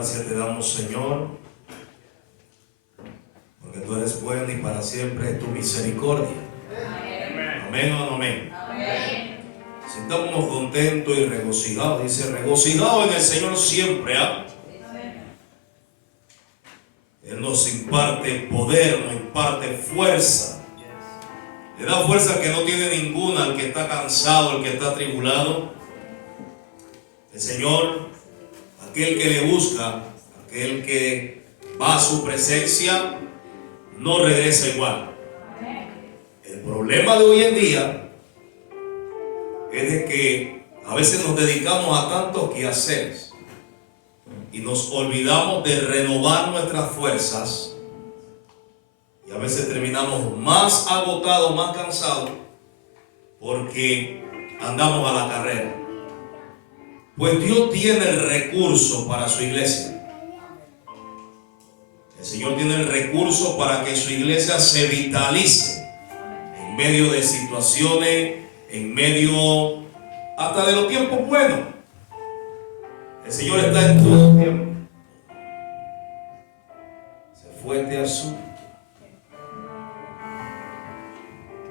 Gracias te damos, Señor, porque tú eres bueno y para siempre es tu misericordia. Amén o no amén. Sintámonos contentos y regocijados. Dice, regocijado en el Señor siempre. Él nos imparte poder, nos imparte fuerza. Le da fuerza que no tiene ninguna al que está cansado, al que está atribulado. El Señor, aquel que le busca, aquel que va a su presencia, no regresa igual. El problema de hoy en día es de que a veces nos dedicamos a tantos quehaceres y nos olvidamos de renovar nuestras fuerzas, y a veces terminamos más agotados, más cansados, porque andamos a la carrera. Pues Dios tiene el recurso para su iglesia. El Señor tiene el recurso para que su iglesia se vitalice en medio de situaciones, en medio hasta de los tiempos buenos. El Señor está en todo tiempo. Se fue de azul.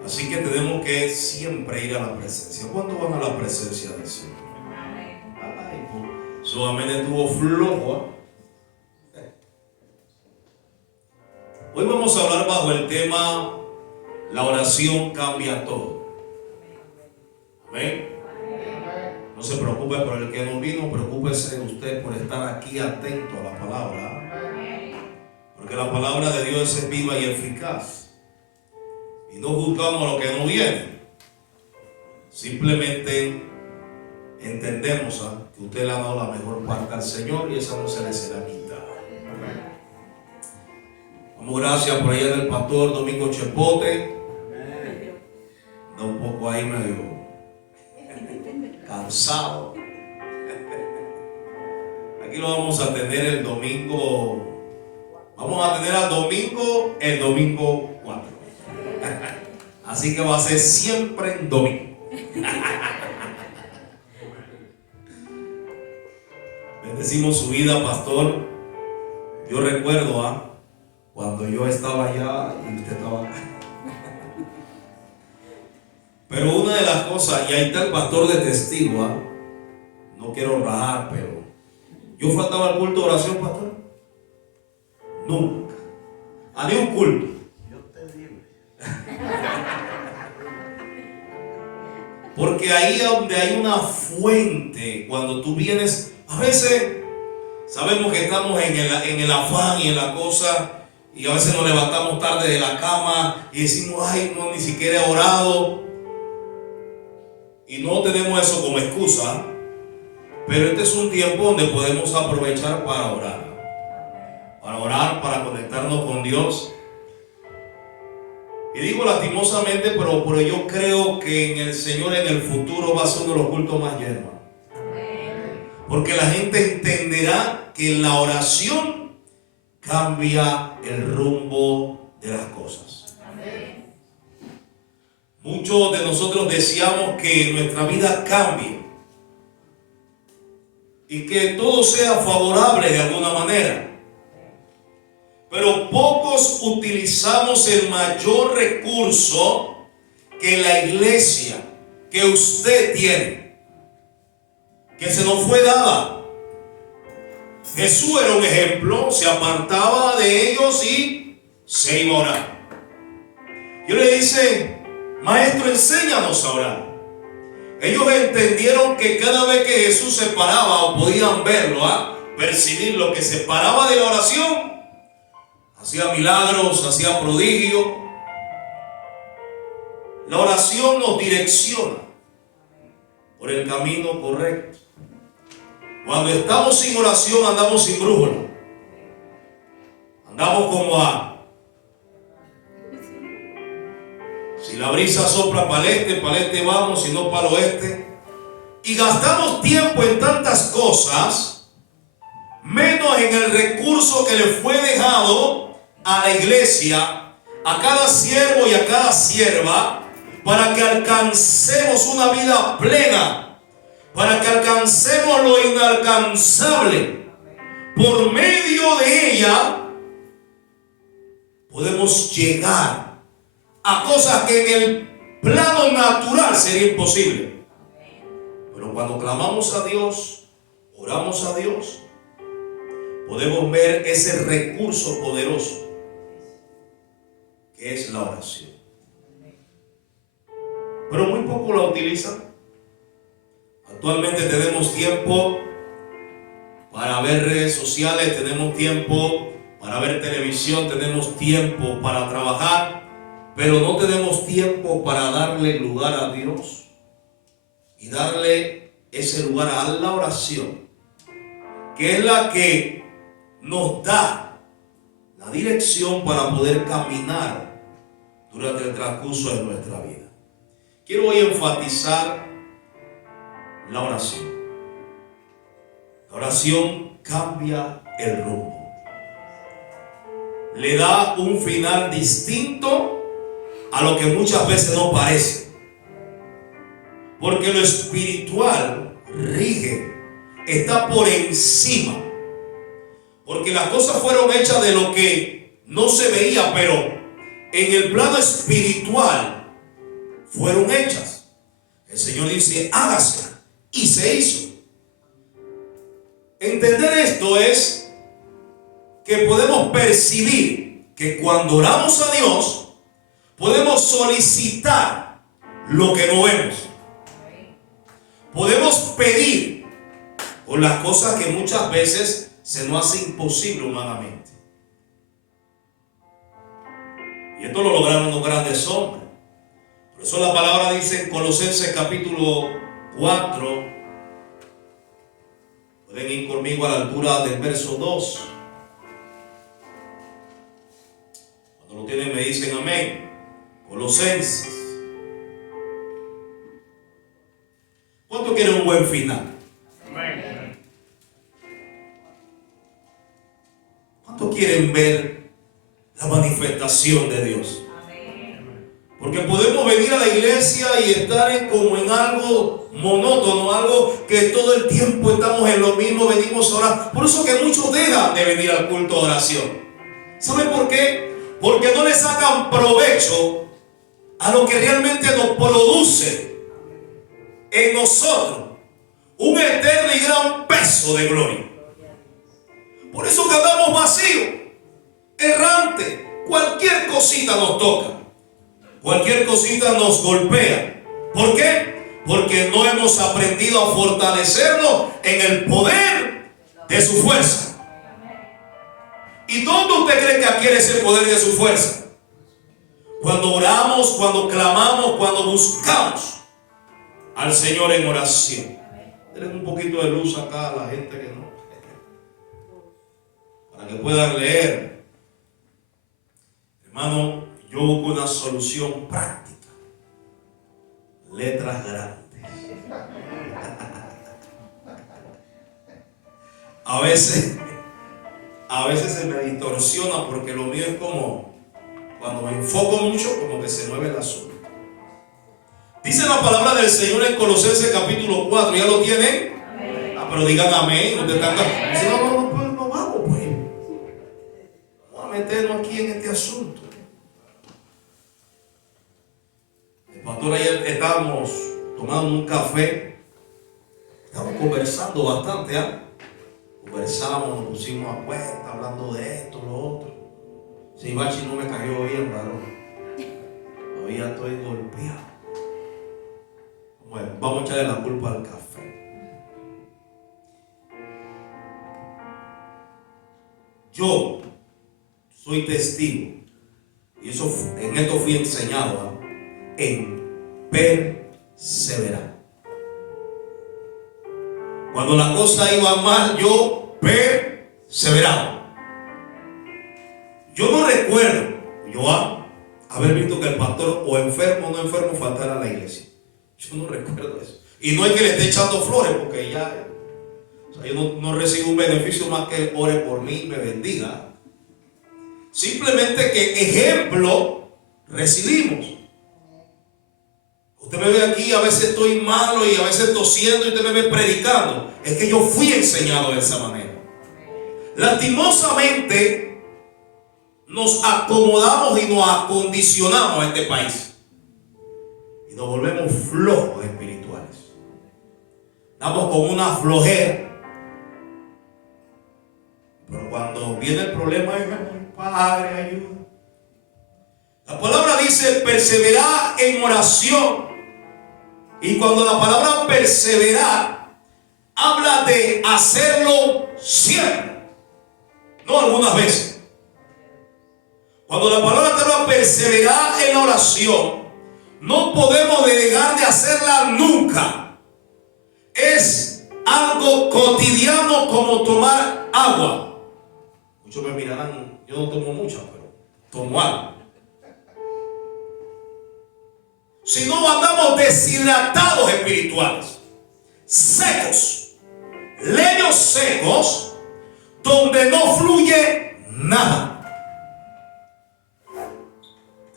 Así que tenemos que siempre ir a la presencia. ¿Cuándo van a la presencia del Señor? Ay, pues, su amén estuvo flojo. Hoy vamos a hablar bajo el tema la oración cambia todo. Amén. No se preocupe por el que no vino, preocúpese usted por estar aquí atento a la palabra. Porque la palabra de Dios es viva y eficaz. Y no juzgamos lo que no viene. Simplemente entendemos que usted le ha dado la mejor parte al Señor y esa no se le será quitada. Damos gracias por allá del pastor Domingo Chepote. Da un poco ahí medio cansado. Aquí lo vamos a tener el domingo. Vamos a tener al domingo el domingo 4. Así que va a ser siempre en domingo. Bendecimos su vida, pastor. Yo recuerdo cuando yo estaba allá y usted estaba acá. Pero una de las cosas, y ahí está el pastor de testigo, no quiero rajar, pero yo faltaba al culto de oración, pastor. Nunca. A ni un culto. Porque ahí donde hay una fuente, cuando tú vienes, a veces sabemos que estamos en el afán y en la cosa, y a veces nos levantamos tarde de la cama y decimos, ay, no, ni siquiera he orado. Y no tenemos eso como excusa, pero este es un tiempo donde podemos aprovechar para orar, para conectarnos con Dios. Y digo lastimosamente, pero yo creo que en el Señor en el futuro va a ser uno de los cultos más llenos. Porque la gente entenderá que la oración cambia el rumbo de las cosas. Muchos de nosotros deseamos que nuestra vida cambie y que todo sea favorable de alguna manera. Pero pocos utilizamos el mayor recurso que la iglesia, que usted tiene, que se nos fue dada. Jesús era un ejemplo, se apartaba de ellos y se iba a orar. Yo le dice, maestro, enséñanos a orar. Ellos entendieron que cada vez que Jesús se paraba, o podían verlo, percibirlo, que se paraba de la oración, hacía milagros, hacía prodigios. La oración nos direcciona por el camino correcto. Cuando estamos sin oración, andamos sin brújula. Andamos como si la brisa sopra para el este vamos, si no para el oeste. Y gastamos tiempo en tantas cosas, menos en el recurso que le fue dejado a la iglesia, a cada siervo y a cada sierva, para que alcancemos una vida plena, para que alcancemos lo inalcanzable, por medio de ella podemos llegar a cosas que en el plano natural sería imposible. Pero cuando clamamos a Dios, oramos a Dios, podemos ver ese recurso poderoso que es la oración. Pero muy poco la utilizan. Actualmente tenemos tiempo para ver redes sociales, tenemos tiempo para ver televisión, tenemos tiempo para trabajar, pero no tenemos tiempo para darle lugar a Dios y darle ese lugar a la oración, que es la que nos da la dirección para poder caminar durante el transcurso de nuestra vida. Quiero hoy enfatizar la oración. La oración cambia el rumbo. Le da un final distinto a lo que muchas veces no parece. Porque lo espiritual rige, está por encima. Porque las cosas fueron hechas de lo que no se veía, pero en el plano espiritual fueron hechas. El Señor dice, hágase, y se hizo. Entender esto es que podemos percibir que cuando oramos a Dios, podemos solicitar lo que no vemos. Podemos pedir por las cosas que muchas veces se nos hace imposible humanamente. Y esto lo lograron los grandes hombres. Por eso la palabra dice en Colosenses capítulo 4, pueden ir conmigo a la altura del verso 2. Cuando lo tienen me dicen amén. Colosenses. ¿Cuánto quieren un buen final? Amén. ¿Cuánto quieren ver la manifestación de Dios? Porque podemos venir a la iglesia y estar como en algo monótono, algo que todo el tiempo estamos en lo mismo, venimos a orar. Por eso que muchos dejan de venir al culto de oración. ¿Saben por qué? Porque no le sacan provecho a lo que realmente nos produce en nosotros un eterno y gran peso de gloria. Por eso que andamos vacíos, errantes. Cualquier cosita nos toca. Cualquier cosita nos golpea. ¿Por qué? Porque no hemos aprendido a fortalecernos en el poder de su fuerza. ¿Y dónde usted cree que adquiere ese poder de su fuerza? Cuando oramos, cuando clamamos, cuando buscamos al Señor en oración. Denle un poquito de luz acá a la gente que no, para que puedan leer. Hermano, yo busco una solución práctica. Letras grandes. A veces se me distorsiona porque lo mío es como cuando me enfoco mucho, como que se mueve el asunto. Dice la palabra del Señor en Colosenses capítulo 4. ¿Ya lo tienen? Pero digan amén. No, pues no vamos, pues. Vamos a meternos aquí en este asunto. El pastor, ayer estábamos tomando un café, estábamos conversando bastante, conversamos, nos pusimos a cuenta, hablando de esto, lo otro. Si Bachi no me cayó bien, varón, todavía estoy golpeado. Bueno, vamos a echarle la culpa al café. Yo soy testigo, y eso, en esto fui enseñado, en perseverar. Cuando la cosa iba mal, yo perseveraba. Yo no recuerdo, haber visto que el pastor o enfermo o no enfermo faltara a la iglesia. Yo no recuerdo eso. Y no es que le esté echando flores, porque ya, yo no recibo un beneficio más que ore por mí y me bendiga. Simplemente que ejemplo recibimos. Usted me ve aquí, a veces estoy malo y a veces tosiendo y usted me ve predicando. Es que yo fui enseñado de esa manera. Lastimosamente nos acomodamos y nos acondicionamos a este país y nos volvemos flojos espirituales. Estamos con una flojera. Pero cuando viene el problema, Padre, ayuda. La palabra dice perseverar en oración. Y cuando la palabra perseverar habla de hacerlo siempre, no algunas veces. Cuando la palabra te habla de perseverar en la oración, no podemos dejar de hacerla nunca. Es algo cotidiano como tomar agua. Muchos me mirarán, yo no tomo mucha, pero tomo agua. Si no, andamos deshidratados espirituales, secos, leños secos, donde no fluye nada.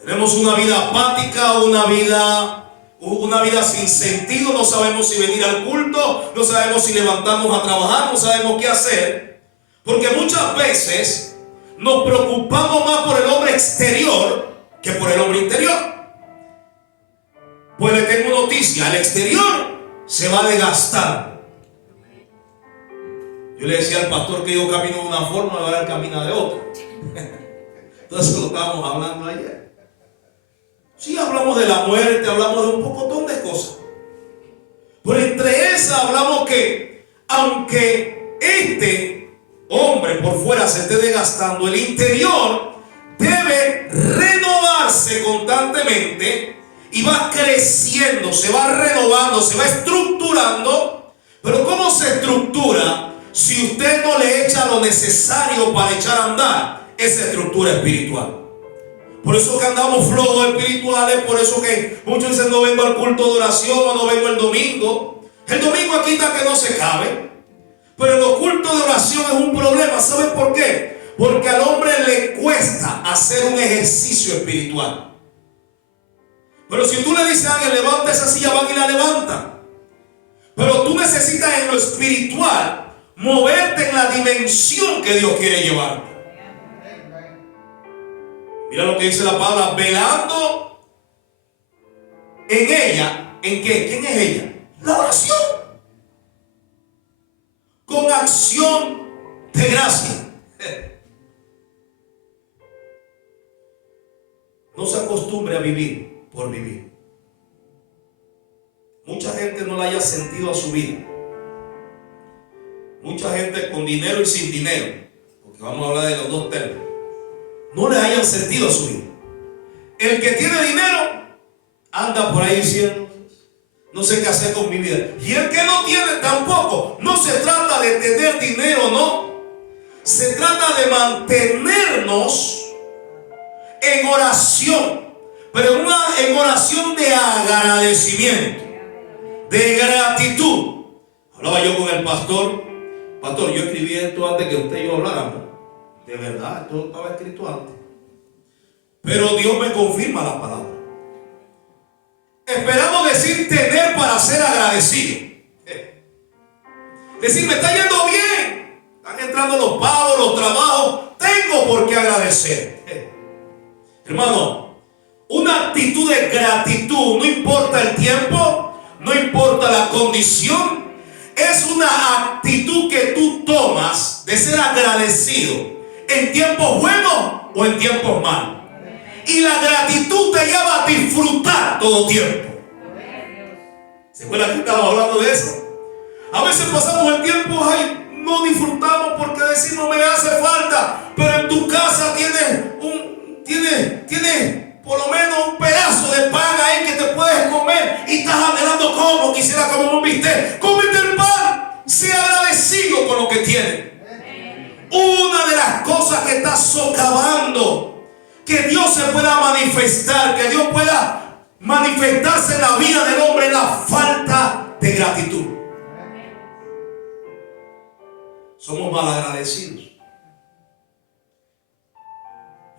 Tenemos una vida apática, una vida sin sentido. No sabemos si venir al culto, no sabemos si levantarnos a trabajar, no sabemos qué hacer. Porque muchas veces nos preocupamos más por el hombre exterior que por el hombre interior. Pues le tengo noticia, el exterior se va a desgastar. Yo le decía al pastor que yo camino de una forma, ahora él camina de otra. Entonces lo estábamos hablando ayer. Sí, hablamos de la muerte, hablamos de un pocotón de cosas. Pero entre esas hablamos que aunque este hombre por fuera se esté desgastando, el interior debe renovarse constantemente y va creciendo, se va renovando, se va estructurando. Pero ¿cómo se estructura si usted no le echa lo necesario para echar a andar esa estructura espiritual? Por eso que andamos flojos espirituales, por eso que muchos dicen no vengo al culto de oración o no vengo el domingo. El domingo aquí está que no se cabe. Pero los cultos de oración es un problema. ¿Saben por qué? Porque al hombre le cuesta hacer un ejercicio espiritual. Pero si tú le dices a alguien levanta esa silla, van y la levantan. Pero tú necesitas en lo espiritual moverte en la dimensión que Dios quiere llevarte. Mira lo que dice la palabra, velando en ella. ¿En qué? ¿Quién es ella? La oración. Con acción de gracia. No se acostumbre a vivir por vivir. Mucha gente no le haya sentido a su vida. Mucha gente con dinero y sin dinero, porque vamos a hablar de los dos términos, no le hayan sentido a su vida. El que tiene dinero anda por ahí diciendo no sé qué hacer con mi vida. Y el que no tiene tampoco. No se trata de tener dinero, no. Se trata de mantenernos en oración, pero en oración de agradecimiento, de gratitud. Hablaba yo con el pastor. Pastor, yo escribí esto antes que usted y yo habláramos. De verdad, esto estaba escrito antes. Pero Dios me confirma la palabra. Esperamos decir tener para ser agradecido. Decir, me está yendo bien. Están entrando los pagos, los trabajos. Tengo por qué agradecer. Hermano, una actitud de gratitud, no importa el tiempo, no importa la condición. Es una actitud que tú tomas de ser agradecido en tiempos buenos o en tiempos malos. Y la gratitud te lleva a disfrutar todo tiempo. ¿Se acuerdan que estábamos hablando de eso? A veces pasamos el tiempo, ay, no disfrutamos porque decimos me hace falta. Pero en tu casa tienes por lo menos un pedazo de pan ahí que te puedes comer. Y estás anhelando como quisiera comer un bistec. Cómete el pan. Sea agradecido con lo que tienes. Una de las cosas que está socavando que Dios se pueda manifestar, que Dios pueda manifestarse en la vida del hombre, es la falta de gratitud. Somos malagradecidos.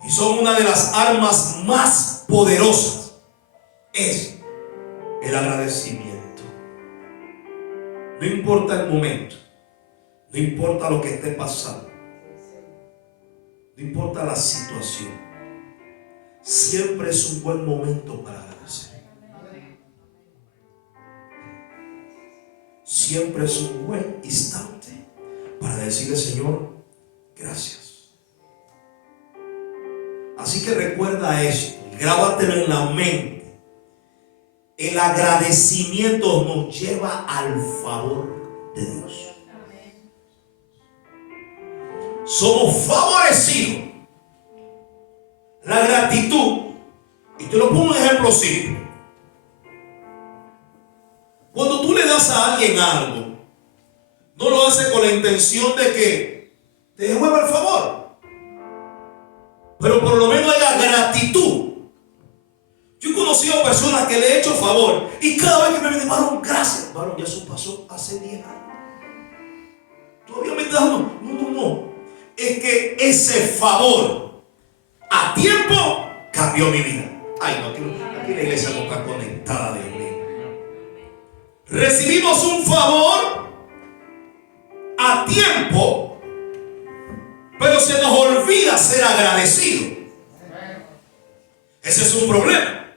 Y son una de las armas más poderosas. Es el agradecimiento. No importa el momento. No importa lo que esté pasando. No importa la situación, siempre es un buen momento para agradecer. Siempre es un buen instante para decirle: Señor, gracias. Así que recuerda esto, grábatelo en la mente. El agradecimiento nos lleva al favor de Dios. Somos favorecidos. La gratitud, y te lo pongo un ejemplo simple. Cuando tú le das a alguien algo, no lo haces con la intención de que te devuelva el favor, pero por lo menos haya gratitud. Yo he conocido personas que le he hecho favor y cada vez que me dicen: varón, gracias. Varón, ya eso pasó hace 10 años. Todavía me estás dando. No. Es que ese favor a tiempo cambió mi vida. Ay, no, aquí la iglesia no está conectada, Dios mío. Recibimos un favor a tiempo, pero se nos olvida ser agradecidos. Ese es un problema.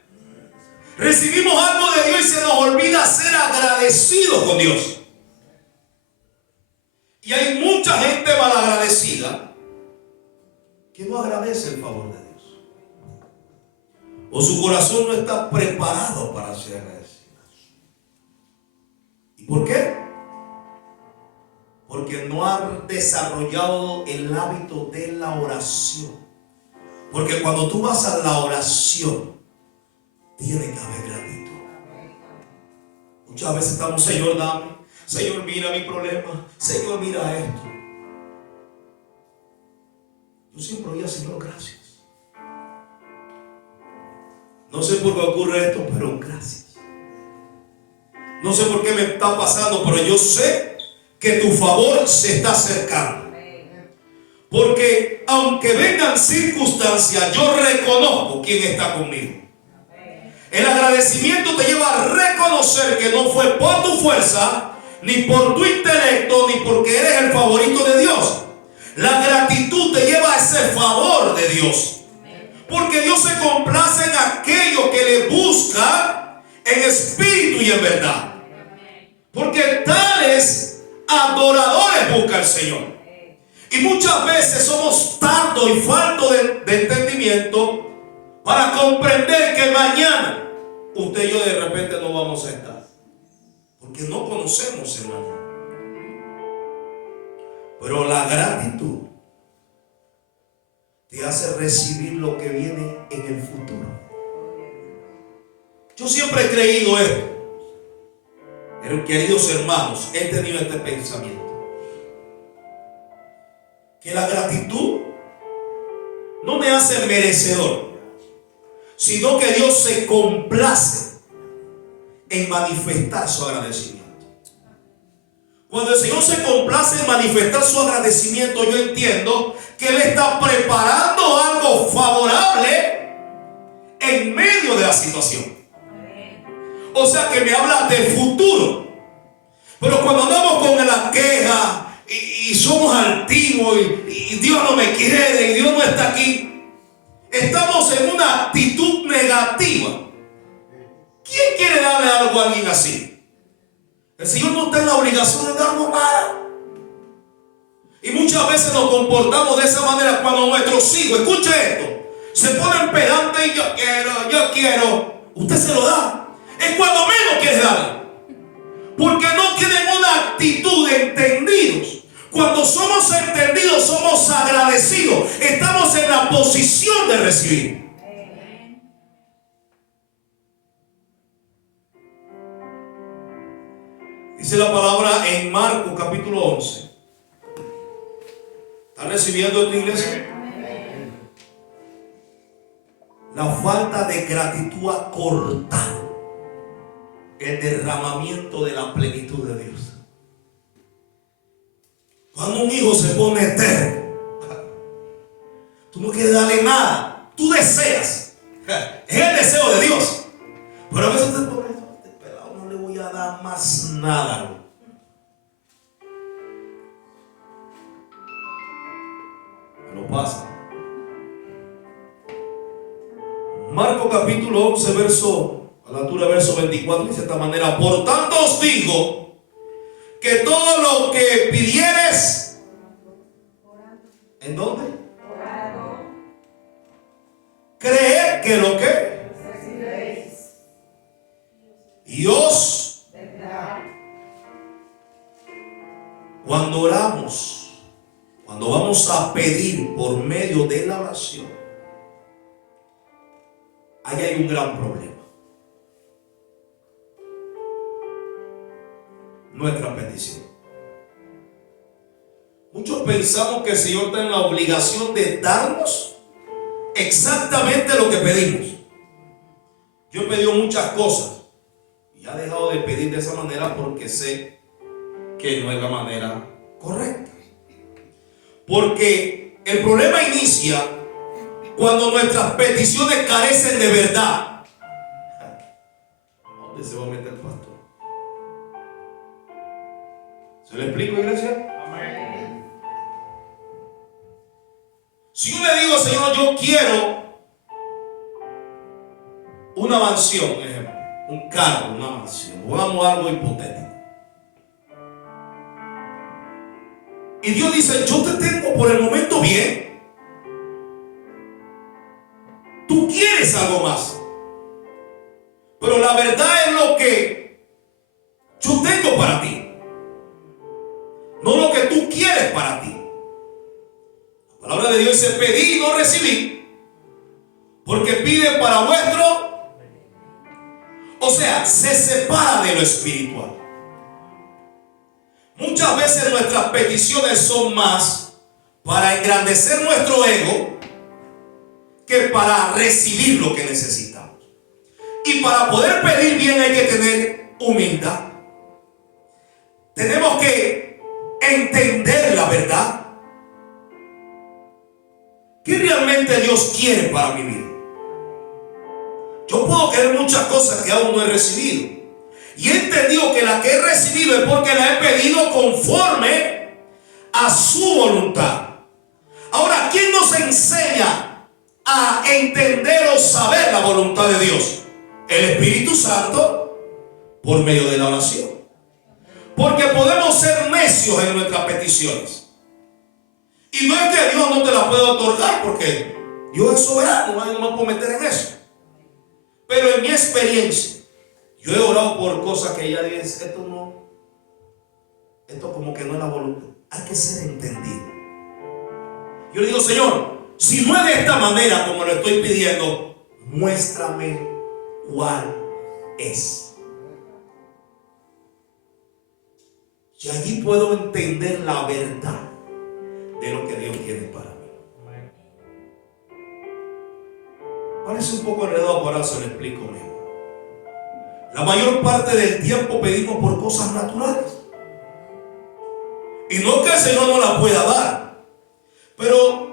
Recibimos algo de Dios y se nos olvida ser agradecidos con Dios. Y hay mucha gente malagradecida que no agradece el favor de Dios, o su corazón no está preparado para ser agradecido. ¿Y por qué? Porque no han desarrollado el hábito de la oración. Porque cuando tú vas a la oración, tiene que haber gratitud. Muchas veces estamos: Señor, dame. Señor, mira mi problema. Señor, mira esto. Yo siempre oía: Señor, gracias. No sé por qué ocurre esto, pero gracias. No sé por qué me está pasando, pero yo sé que tu favor se está acercando. Porque aunque vengan circunstancias, yo reconozco quién está conmigo. El agradecimiento te lleva a reconocer que no fue por tu fuerza, ni por tu intelecto, ni porque eres el favorito de Dios. La gratitud te lleva a ese favor de Dios. Porque Dios se complace en aquello que le busca en espíritu y en verdad. Porque tales adoradores busca el Señor. Y muchas veces somos tanto y falto de entendimiento para comprender que mañana usted y yo de repente no vamos a estar, porque no conocemos el mañana. Pero la gratitud te hace recibir lo que viene en el futuro. Yo siempre he creído esto. Pero, queridos hermanos, he tenido este pensamiento: que la gratitud no me hace merecedor, sino que Dios se complace en manifestar su agradecimiento. Cuando el Señor se complace en manifestar su agradecimiento, yo entiendo que Él está preparando algo favorable en medio de la situación. O sea, que me habla del futuro. Pero cuando andamos con la queja y somos altivos y Dios no me quiere y Dios no está aquí, estamos en una actitud negativa. ¿Quién quiere darle algo a alguien así? El Señor no está en la obligación de darnos nada. Y muchas veces nos comportamos de esa manera cuando nuestros hijos, escuche esto, se ponen pedantes y yo quiero. Usted se lo da. Es cuando menos quiere darle. Porque no tienen una actitud de entendidos. Cuando somos entendidos, somos agradecidos. Estamos en la posición de recibir. Dice la palabra en Marcos capítulo 11. ¿Están recibiendo en tu iglesia? La falta de gratitud ha cortado el derramamiento de la plenitud de Dios. Cuando un hijo se pone eterno, tú no quieres darle nada, tú deseas. Es el deseo de Dios. Pero a veces te pones: este pelado no le voy a dar más nada. No pasa. Marcos capítulo 11, a la altura verso 24, dice de esta manera: por tanto os digo que todo lo que pidieres, ¿en dónde? Creed que lo que recibiréis y os vendrá. Cuando oramos, cuando vamos a pedir por medio de la oración, ahí hay un gran problema. Nuestra petición. Muchos pensamos que el Señor está en la obligación de darnos exactamente lo que pedimos. Yo he pedido muchas cosas y he dejado de pedir de esa manera porque sé que no es la manera correcta. Porque el problema inicia cuando nuestras peticiones carecen de verdad. ¿Dónde se va a meter el pastor? ¿Se lo explico, iglesia? Si yo le digo, Señor, yo quiero una mansión, ejemplo, un carro, una mansión, pongamos algo hipotético. Y Dios dice, yo te tengo por el momento bien. Tú quieres algo más. Pero la verdad es lo que yo tengo para ti, no lo que tú quieres para ti. La palabra de Dios dice, pedí y no recibí, porque piden para vuestro. O sea, se separa de lo espiritual. Muchas veces nuestras peticiones son más para engrandecer nuestro ego que para recibir lo que necesitamos. Y para poder pedir bien hay que tener humildad. Tenemos que entender la verdad. ¿Qué realmente Dios quiere para mi vida? Yo puedo querer muchas cosas que aún no he recibido. Y he entendido que la que he recibido es porque la he pedido conforme a su voluntad. Ahora, ¿quién nos enseña a entender o saber la voluntad de Dios? El Espíritu Santo, por medio de la oración. Porque podemos ser necios en nuestras peticiones. Y no es que Dios no te la pueda otorgar, porque Dios es soberano, no me puedo meter en eso. Pero en mi experiencia, yo he orado por cosas que ella dice, esto como que no es la voluntad. Hay que ser entendido. Yo le digo, Señor, si no es de esta manera como lo estoy pidiendo, muéstrame cuál es. Y allí puedo entender la verdad de lo que Dios tiene para mí. Parece un poco enredado, por eso le explico mejor. La mayor parte del tiempo pedimos por cosas naturales. Y no que el Señor no la pueda dar. Pero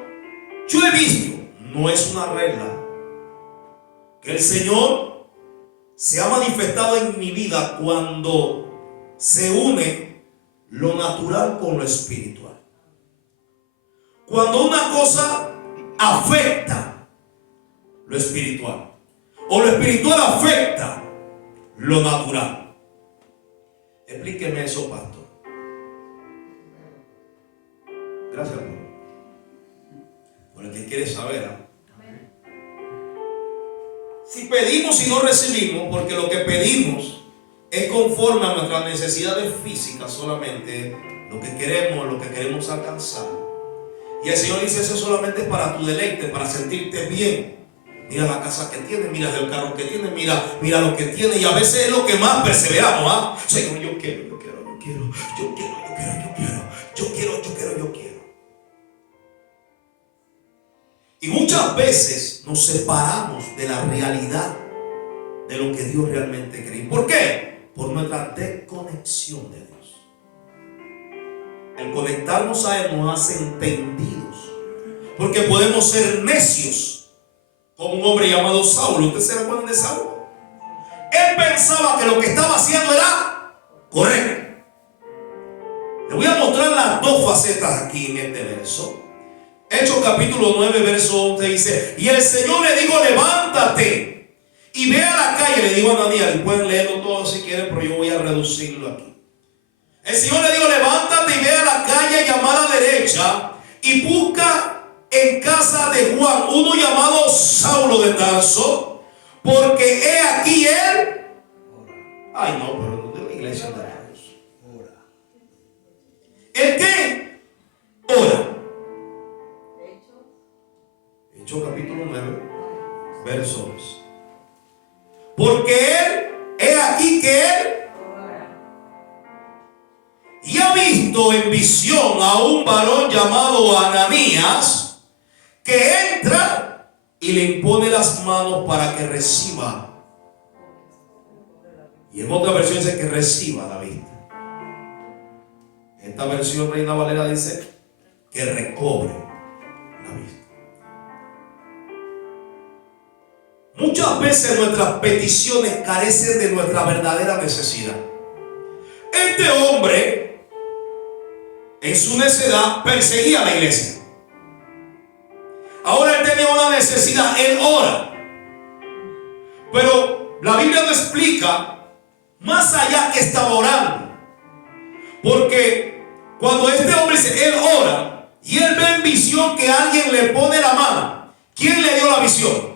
yo he visto, no es una regla, que el Señor se ha manifestado en mi vida cuando se une lo natural con lo espiritual. Cuando una cosa afecta lo espiritual, o lo espiritual afecta lo natural. Explíqueme eso, pastor. Gracias por el que quiere saber. Si pedimos y no recibimos, porque lo que pedimos es conforme a nuestras necesidades físicas solamente, lo que queremos alcanzar. Y el Señor dice, eso solamente es para tu deleite, para sentirte bien. Mira la casa que tiene, mira el carro que tiene, mira lo que tiene. Y a veces es lo que más perseveramos. Señor, yo quiero. Y muchas veces nos separamos de la realidad de lo que Dios realmente quiere. ¿Por qué? Por nuestra desconexión de Dios. El conectarnos a Él nos hace entendidos. Porque podemos ser necios, como un hombre llamado Saulo. ¿Usted se recuerda de Saulo? Él pensaba que lo que estaba haciendo era correcto. Le voy a mostrar las dos facetas aquí en este verso. Hechos capítulo 9, verso 11 dice: y el Señor le dijo, levántate y ve a la calle. Le digo a Ananías, pueden leerlo todo si quieren, pero yo voy a reducirlo aquí. El Señor le dijo, levántate y ve a la calle llamada derecha y busca en casa de Juan uno llamado Saulo de Tarso, porque he aquí él. Ay, no, pero no de la iglesia de Dios. ¿El qué? Ora. Hechos capítulo 9, verso 11. Porque él, he aquí que él, y ha visto en visión a un varón llamado Ananías, que entra y le impone las manos para que reciba. Y en otra versión dice que reciba la vista. Esta versión Reina Valera dice que recobre la vista. Muchas veces nuestras peticiones carecen de nuestra verdadera necesidad. Este hombre, en su necedad, perseguía a la iglesia. Ahora él tenía una necesidad, él ora. Pero la Biblia no explica más allá que estaba orando. Porque cuando este hombre dice, él ora, y él ve en visión que alguien le pone la mano, ¿quién le dio la visión?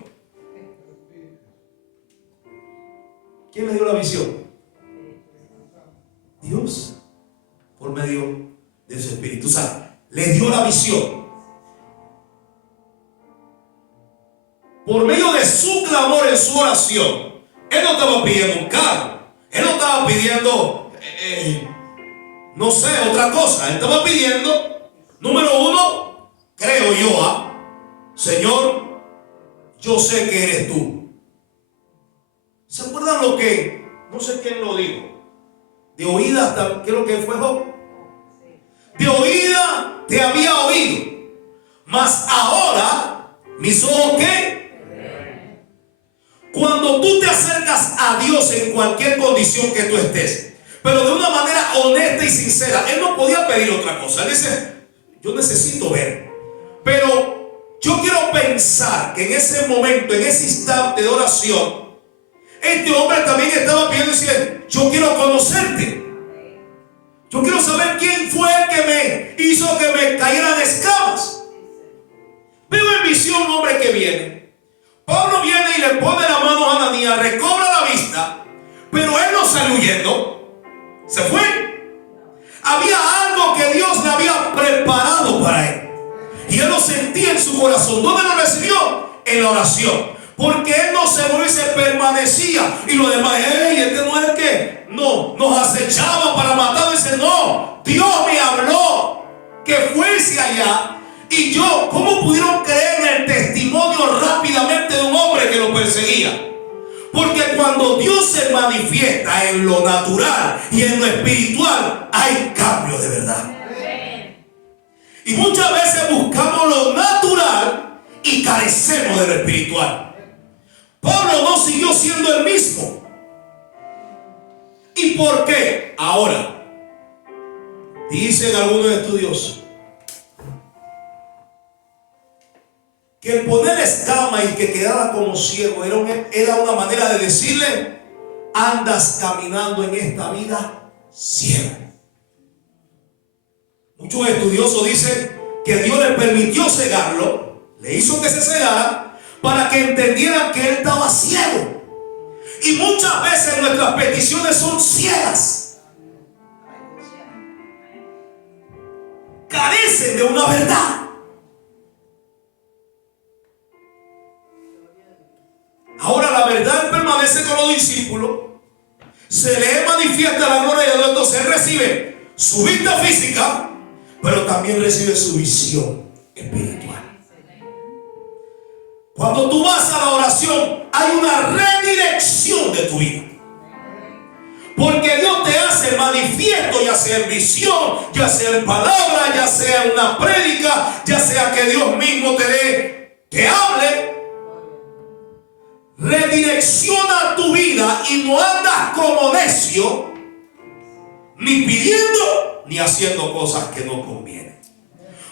¿Quién le dio la visión? Dios, por medio de su Espíritu Santo, le dio la visión. Por medio de su clamor en su oración. Él no estaba pidiendo un carro, él no estaba pidiendo no sé, otra cosa. Él estaba pidiendo, número uno, creo yo, Señor, yo sé que eres tú. ¿Se acuerdan lo que, no sé quién lo dijo, de oída hasta, creo que fue Job? De oída te había oído, mas ahora mis ojos ¿qué? Cuando tú te acercas a Dios en cualquier condición que tú estés, pero de una manera honesta y sincera, él no podía pedir otra cosa. Él dice, yo necesito ver. Pero yo quiero pensar que en ese momento, en ese instante de oración, este hombre también estaba pidiendo y decía, yo quiero conocerte. Yo quiero saber quién fue el que me hizo que me cayeran escamas. Veo en visión un hombre que viene. Pablo viene y le pone la mano a Ananías, recobra la vista, pero él no salió huyendo. Se fue. Había algo que Dios le había preparado para él. Y él lo sentía en su corazón. ¿Dónde lo recibió? En la oración. Porque él no se movió y se permanecía. Y los demás, hey, este no es el que nos acechaba para matar. Dice, no, Dios me habló que fuese allá. Y yo, ¿cómo pudieron creer en el testimonio rápidamente de un hombre que lo perseguía? Porque cuando Dios se manifiesta en lo natural y en lo espiritual, hay cambio de verdad. Y muchas veces buscamos lo natural y carecemos de lo espiritual. Pablo no siguió siendo el mismo. ¿Y por qué? Ahora, dicen algunos estudiosos que el poner escama y que quedara como ciego era una manera de decirle, andas caminando en esta vida ciego. Muchos estudiosos dicen que Dios le permitió cegarlo, le hizo que se cegara para que entendieran que él estaba ciego. Y muchas veces nuestras peticiones son ciegas, carecen de una verdad. Ahora la verdad permanece con los discípulos, se le manifiesta la gloria de Dios, entonces él recibe su vista física, pero también recibe su visión espiritual. Cuando tú vas a la oración, hay una redirección de tu vida. Porque Dios te hace manifiesto, ya sea en visión, ya sea en palabra, ya sea en una prédica, ya sea que Dios mismo te hable. Redirecciona tu vida y no andas como necio, ni pidiendo ni haciendo cosas que no convienen.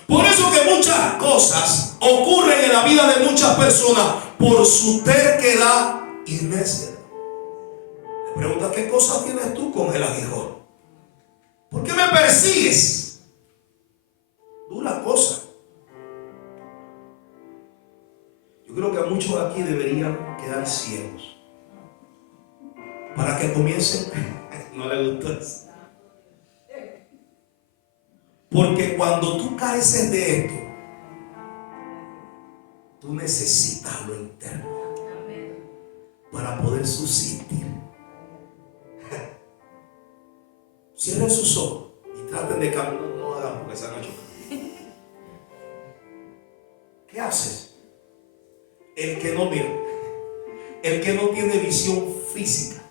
Por eso que muchas cosas ocurren en la vida de muchas personas por su terquedad y necia. Le pregunta, ¿qué cosa tienes tú con el aguijón? ¿Por qué me persigues? Dura cosa. Yo creo que a muchos aquí deberían quedar ciegos para que comiencen. No le gustó eso. Porque cuando tú careces de esto, tú necesitas lo interno para poder subsistir. Cierren sus ojos y traten de caminar. No hagan porque se han hecho. ¿Qué haces? El que no mira, el que no tiene visión física,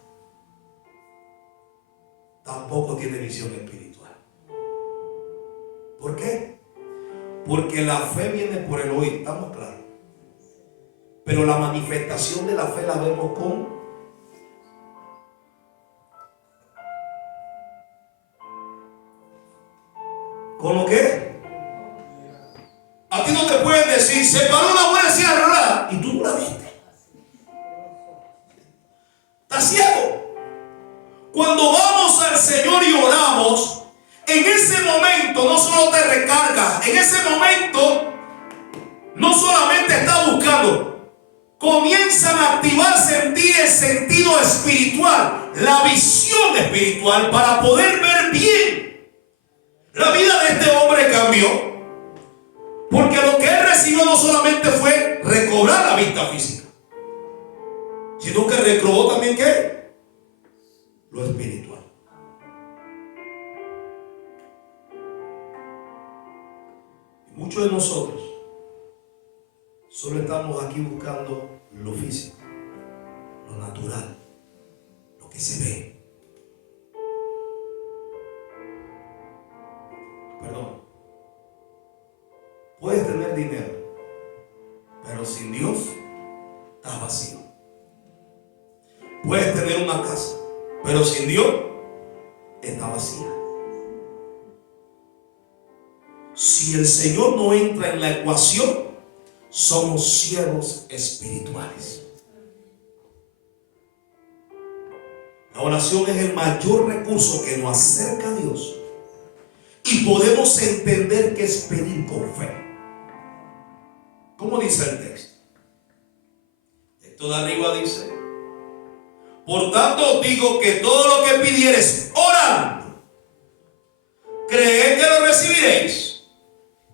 tampoco tiene visión espiritual. ¿Por qué? Porque la fe viene por el oír, estamos claros. Pero la manifestación de la fe la vemos ¿con lo qué? A ti no te pueden decir, se paró una buena sierra y tú no la viste. Estás ciego. Cuando vamos al Señor y oramos, en ese momento no solo te recarga, en ese momento no solamente estás buscando, comienzan a activarse en ti el sentido espiritual, la visión espiritual para poder ver bien. La vida de este hombre cambió, porque lo que él recibió no solamente fue recobrar la vista física, sino que recobró también ¿qué? Lo espiritual. Y muchos de nosotros solo estamos aquí buscando lo físico, lo natural, lo que se ve. Perdón. Puedes tener dinero, pero sin Dios estás vacío. Puedes tener una casa, pero sin Dios está vacía. Si el Señor no entra en la ecuación, somos ciegos espirituales. La oración es el mayor recurso que nos acerca a Dios y podemos entender que es pedir con fe. ¿Cómo dice el texto? El texto de arriba dice: por tanto os digo que todo lo que pidiereis orando, creed que lo recibiréis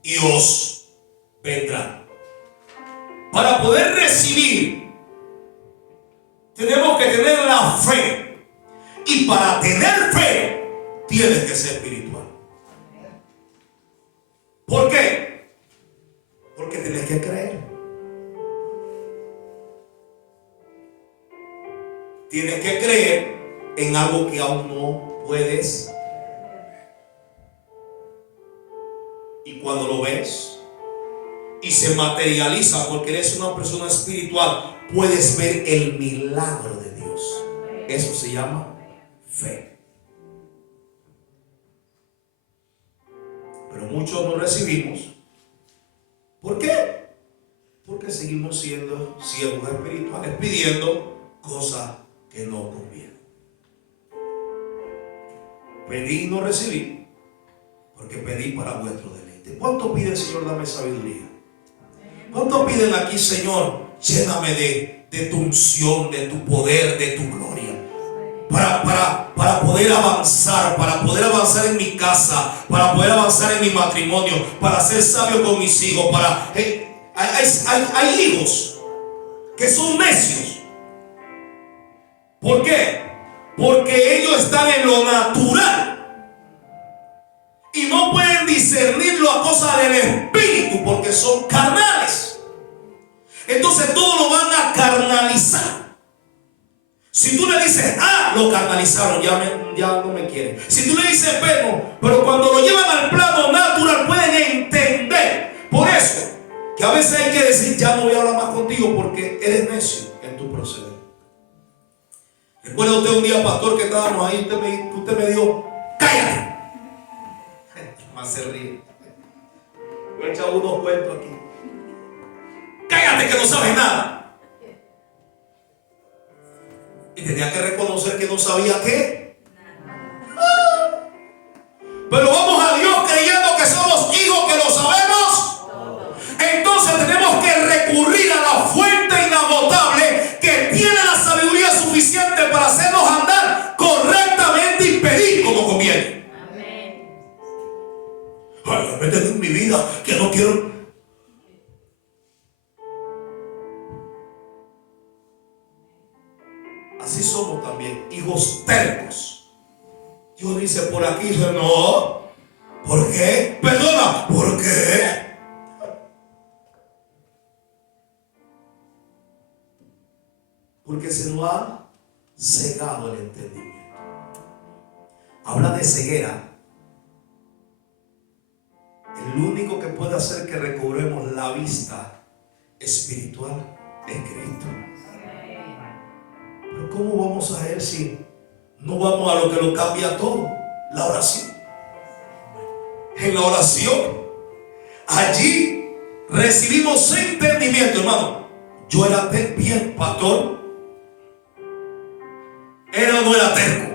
y os vendrá. Para poder recibir, tenemos que tener la fe. Y para tener fe, tienes que ser espiritual. ¿Por qué? Porque tienes que creer. Tienes que creer en algo que aún no puedes. Y cuando lo ves y se materializa, porque eres una persona espiritual, puedes ver el milagro de Dios. Eso se llama fe. Pero muchos no recibimos. ¿Por qué? Porque seguimos siendo ciegos espirituales, pidiendo cosas que no convienen. Pedí y no recibí, porque pedí para vuestro deleite. ¿Cuánto pide el Señor? Dame sabiduría. ¿Cuánto piden aquí, Señor? Lléname de tu unción, de tu poder, de tu gloria. Para poder avanzar en mi casa, para poder avanzar en mi matrimonio, para ser sabio con mis hijos. Hay hijos que son necios. ¿Por qué? Porque ellos están en lo natural y no pueden discernirlo a cosas del espíritu, porque son carnales. Entonces todo lo van a carnalizar. Si tú le dices, lo carnalizaron, ya no me quieren. Si tú le dices, pero cuando lo llevan al plano natural pueden entender. Por eso que a veces hay que decir, ya no voy a hablar más contigo porque eres necio en tu proceder. Recuerda usted un día, pastor, que estábamos ahí, usted me dijo, cállate. Más se ríe. Yo he echado unos cuentos aquí. Cállate que no sabes nada. Y tenía que reconocer que no sabía qué. Pero vamos a Dios creyendo que somos hijos, que lo sabemos. Entonces tenemos que recurrir a la fuente inagotable que tiene la sabiduría suficiente para hacernos andar correctamente y pedir como conviene. Ay, me meten en mi vida que no quiero. Así somos también, hijos tercos. Dios dice por aquí, dice no. ¿Por qué? Perdona, ¿por qué? Porque se nos ha cegado el entendimiento. Habla de ceguera. El único que puede hacer que recobremos la vista espiritual es Cristo. Pero ¿cómo vamos a ver si no vamos a lo que lo cambia todo? La oración. En la oración, allí recibimos entendimiento, hermano. Yo era bien pastor. ¿Era o no era terco?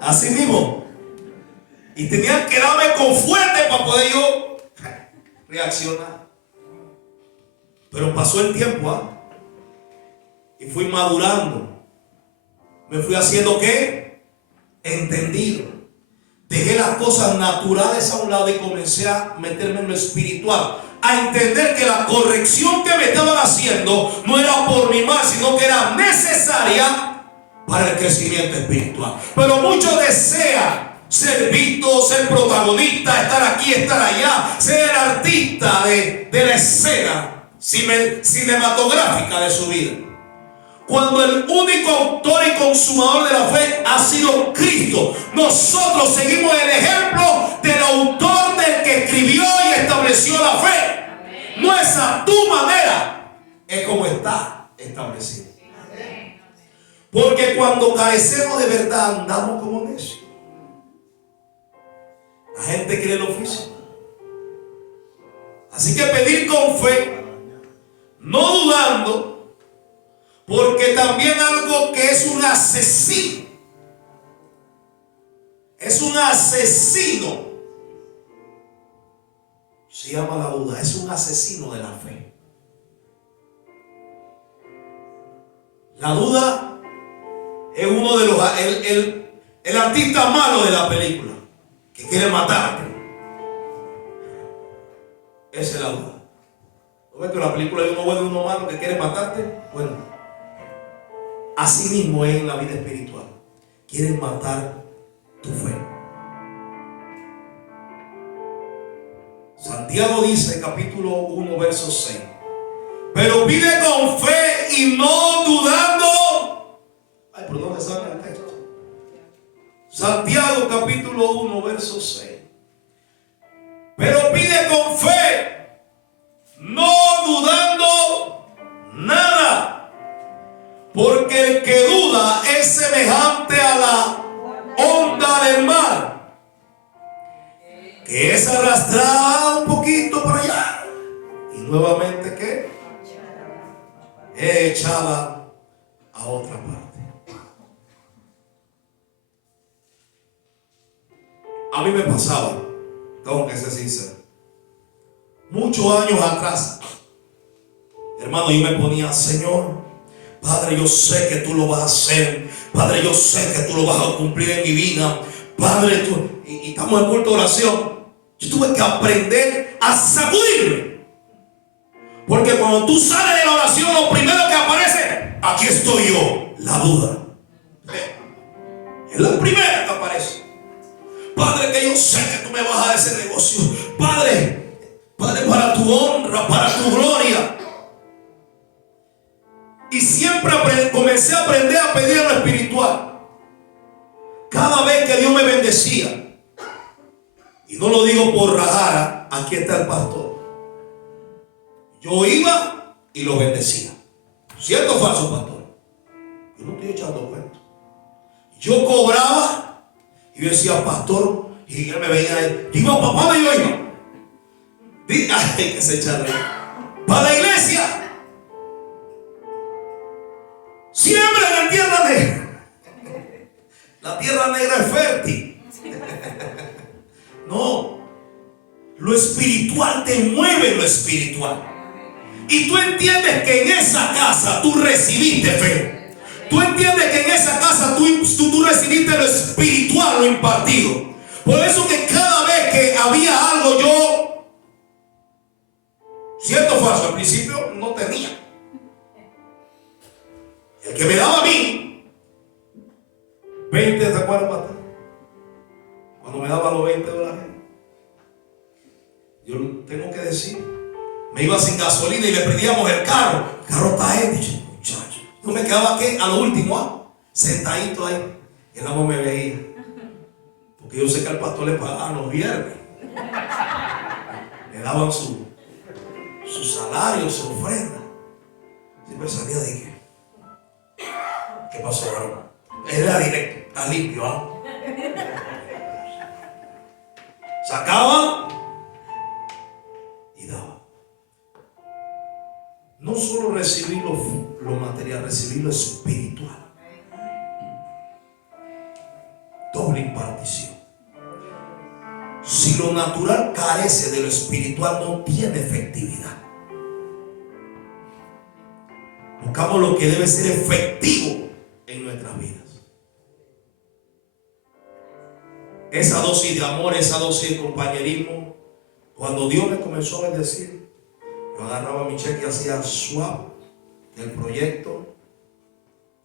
Así mismo. Y tenía que darme con fuerte para poder yo reaccionar. Pero pasó el tiempo, y fui madurando. Me fui haciendo ¿qué? Entendido. Dejé las cosas naturales a un lado y comencé a meterme en lo espiritual. A entender que la corrección que me estaban haciendo no era por mi mal, sino que era necesaria para el crecimiento espiritual. Pero muchos desean ser visto, ser protagonista, estar aquí, estar allá, ser artista de la escena cinematográfica de su vida. Cuando el único autor y consumador de la fe ha sido Cristo, nosotros seguimos el ejemplo del autor, del que escribió y estableció la fe. No es a tu manera, es como está establecido. Porque cuando carecemos de verdad andamos como necios. La gente cree lo físico. Así que pedir con fe, no dudando. Porque también algo que es un asesino. Es un asesino. Se llama la duda. Es un asesino de la fe. La duda es uno de los... El artista malo de la película. Que quiere matarte. Esa es la duda. ¿No ves que en la película hay uno bueno y uno malo que quiere matarte? Bueno. Así mismo es en la vida espiritual. Quieren matar tu fe. Santiago dice, capítulo 1, verso 6. Pero pide con fe y no dudando. Ay, ¿por dónde sale el texto? Santiago, capítulo 1, verso 6. Pero pide con fe, no dudando nada. Porque el que duda es semejante a la onda del mar, que es arrastrada un poquito para allá y nuevamente ¿qué? Es echada a otra parte. A mí me pasaba, tengo que ser sincero, muchos años atrás, hermano, yo me ponía, Señor, Padre, yo sé que tú lo vas a hacer. Padre, yo sé que tú lo vas a cumplir en mi vida. Padre, tú... Y estamos en culto de oración. Yo tuve que aprender a sacudirme. Porque cuando tú sales de la oración, lo primero que aparece, aquí estoy yo, la duda. Es la primera que aparece. Padre, que yo sé que tú me vas a dar ese negocio. Padre, para tu honra, para tu gloria. Y siempre comencé a aprender a pedir en lo espiritual. Cada vez que Dios me bendecía. Y no lo digo por rajara, aquí está el pastor. Yo iba y lo bendecía. ¿Cierto o falso, pastor? Yo no estoy echando cuentos. Yo cobraba y yo decía, pastor, y él me veía ahí. Yo iba, papá, yo iba. Ay, que se echa de para la iglesia. Siembra en la tierra negra. La tierra negra es fértil. No. Lo espiritual te mueve lo espiritual. Y tú entiendes que en esa casa tú recibiste fe. Tú entiendes que en esa casa tú recibiste lo espiritual, lo impartido. Por eso que cada vez que había algo yo, cierto o falso, al principio no tenía. El que me daba a mí 20, ¿te acuerdas, pastor? Cuando me daba los $20, yo tengo que decir, me iba sin gasolina y le prendíamos el carro. El carro está hecho, muchacho. No me quedaba aquí a lo último, sentadito ahí. Y el amor me veía. Porque yo sé que al pastor le pagaban los viernes. Le daban su salario, su ofrenda. Siempre salía de que, ¿qué pasó, varón? Era directo, está limpio, ¿ah? Sacaba y daba. No solo recibir lo material, recibir lo espiritual. Doble impartición. Si lo natural carece de lo espiritual, no tiene efectividad. Buscamos lo que debe ser efectivo en nuestras vidas. Esa dosis de amor, esa dosis de compañerismo, cuando Dios me comenzó a bendecir, yo agarraba mi cheque y hacía swap del proyecto.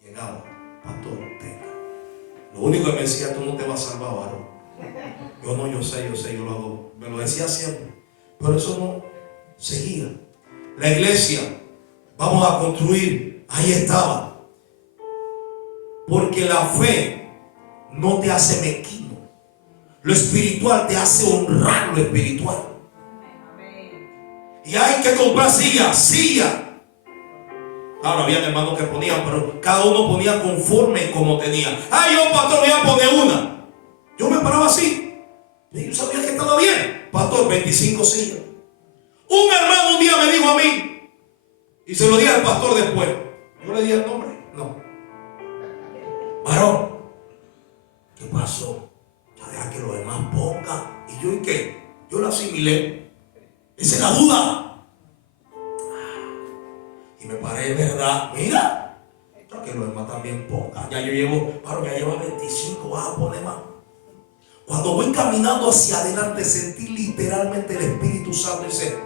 Llegaba, pastor, tenga. Lo único que me decía, tú no te vas a salvar, varón. Yo no, yo sé, yo lo hago. Me lo decía siempre. Pero eso no seguía. La iglesia, vamos a construir. Ahí estaba. Porque la fe no te hace mezquino. Lo espiritual te hace honrar lo espiritual. Y hay que comprar silla. Claro, había hermanos que ponían, pero cada uno ponía conforme como tenía. Yo, pastor, voy a poner una. Yo me paraba así. Y yo sabía que estaba bien. Pastor, 25 sillas. Un hermano un día me dijo a mí, y se lo dije al pastor después. Yo le dije el nombre. No. Varón, ¿qué pasó? Ya deja que los demás pongan. ¿Y yo y qué? Yo lo asimilé. Esa es la duda. Y me paré, ¿verdad? Mira, ya que los demás también pongan. Ya yo llevo, ya llevo 25, vas a poner más. Cuando voy caminando hacia adelante, sentí literalmente el Espíritu Santo dice,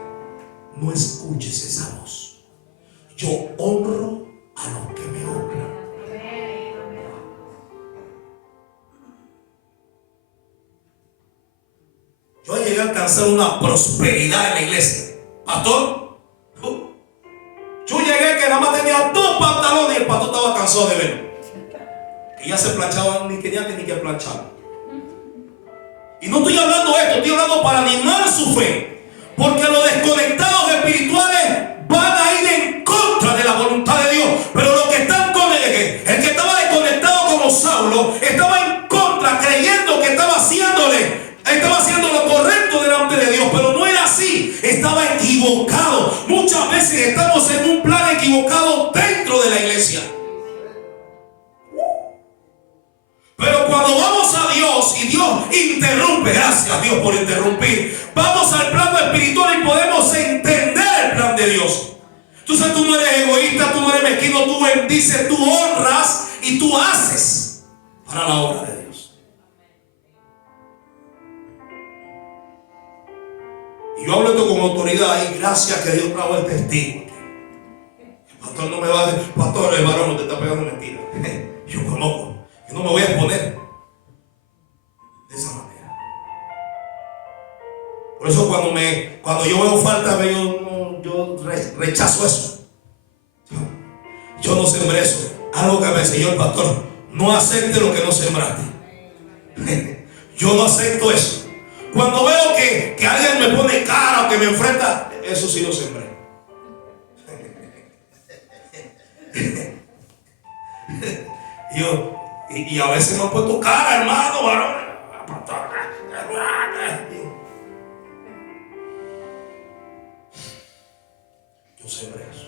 no escuches esa voz. Yo honro a los que me honran. Yo llegué a alcanzar una prosperidad en la iglesia. Pastor, yo llegué que nada más tenía 2 pantalones y el pastor estaba cansado de ver. Que ya se planchaban, ni quería ni que planchar. Y no estoy hablando de esto, estoy hablando para animar su fe. Porque los desconectados espirituales van a ir en contra de la voluntad de Dios. Pero los que están con el que estaba desconectado como Saulo, estaba en contra, creyendo que estaba haciendo lo correcto delante de Dios. Pero no era así, estaba equivocado. Muchas veces estamos en un plan equivocado dentro de la iglesia. Pero cuando vamos a Dios y Dios interrumpe, gracias a Dios por interrumpir, vamos al plano espiritual y podemos entender el plan de Dios. Entonces tú no eres egoísta, tú no eres mezquino, tú bendices, tú honras y tú haces para la obra de Dios. Y yo hablo esto con autoridad y gracias que Dios trajo el testigo. El pastor no me va a decir, pastor, el varón no te está pegando mentira. Yo conozco. Yo no me voy a exponer de esa manera. Por eso cuando yo veo falta, yo rechazo eso. Yo no sembré eso. Algo que me enseñó el pastor. No acepte lo que no sembraste. Yo no acepto eso. Cuando veo que alguien me pone cara o que me enfrenta, eso sí lo sembré. Y a veces me han puesto cara, hermano, varón. Yo sembré eso.